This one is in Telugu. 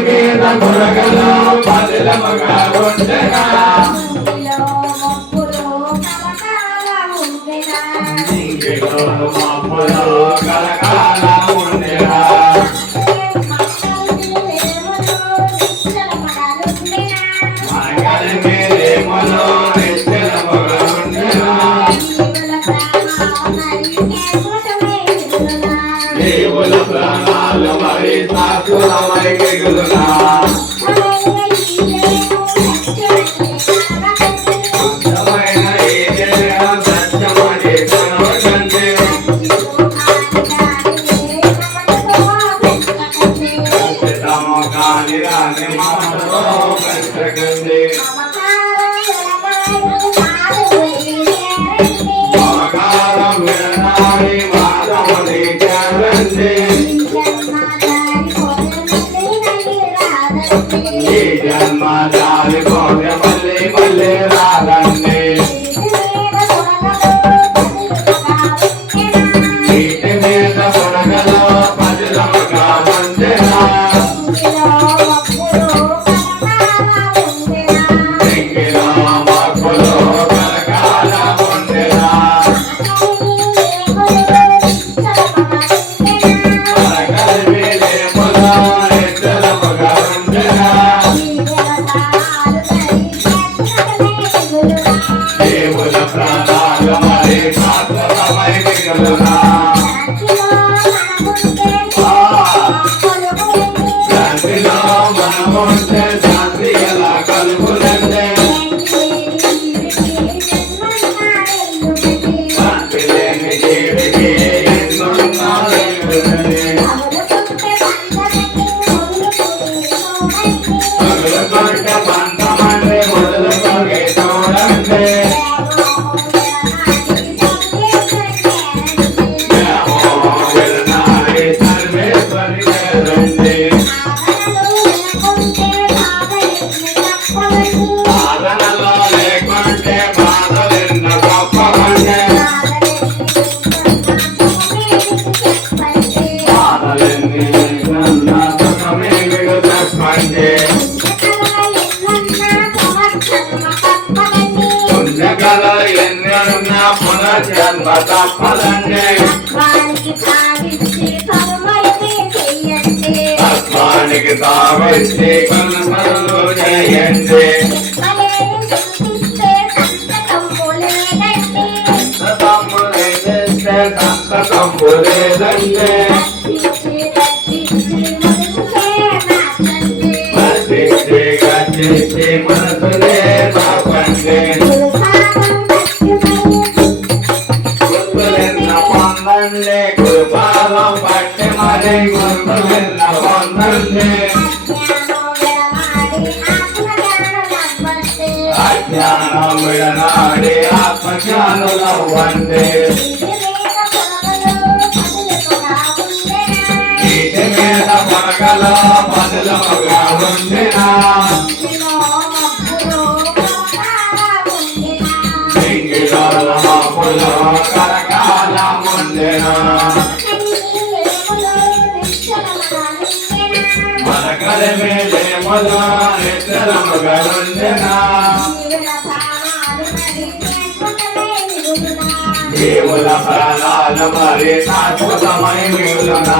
మీద కొరగలో పదిలముగా ఉండెనా ఇంగిలో మబ్బులో కలకాల ఉండెనా మంగళ మీరేమలో నిశ్చలముగా ఉండెనా దేవుల ప్రాణాలు మరి శాశ్వతమై మిగులునా అందమైన ఈ దేహం సత్యమని కనుగొంటే సత్యతము కాని రాని మాటలో కష్టకంది మమకారం వినాలి మాధవుని చేరండి ఈ జన్మ దారి కోట మళ్ళీ మళ్ళీ రాదండి నీటి మీద కొనగలో పదిలముగా ఉండెనా ఇంగిలో మబ్బులో కలకాల ఉండెనా పరకలిమిలేములో నిశ్చలముగా ఉండెనా దేవుల ప్రాణాలు మరి శాశ్వతమై మిగులునా శాంతిలో మనముంటే శాంతి ఎలా కలుగునంటే శాంతి లేని జీవికి ఎన్నున్నా లేవునండి మొదలుకొంటే పంతమంది మొదలుకొంటే చూడండి వినాలి సర్వేశ్వరి రండి సాధనలో లేకుంటే బాధలెన్న గొప్పవంటే బాధలెన్ని లేకున్నా సుఖమే మిగు తప్పండి పుణ్యకళ ఎన్ని ఉన్నా పునర్జన్మ తప్పదండి తత్వానికి తావిచ్చి కనుమరులు చేయండి సంతతంబు లేదండి గర్జించి గర్జించి మనసులే నాపండి గుర్తులెన్న పొందండి గురుపాదం పట్టి మరి గుర్తులెన్న పొందండి అజ్ఞానం విడనాడి ఆత్మజ్ఞానులవ్వండి నీటి మీద కొనగలో పదిలముగా ఉండెనా ఇంగిలో మబ్బులో కలకాల ఉండెనా మనకలిమిలేములో నిశ్చలముగా ఉండెనా దేవుల ప్రాణాలు మరి శాశ్వతమై మిగులునా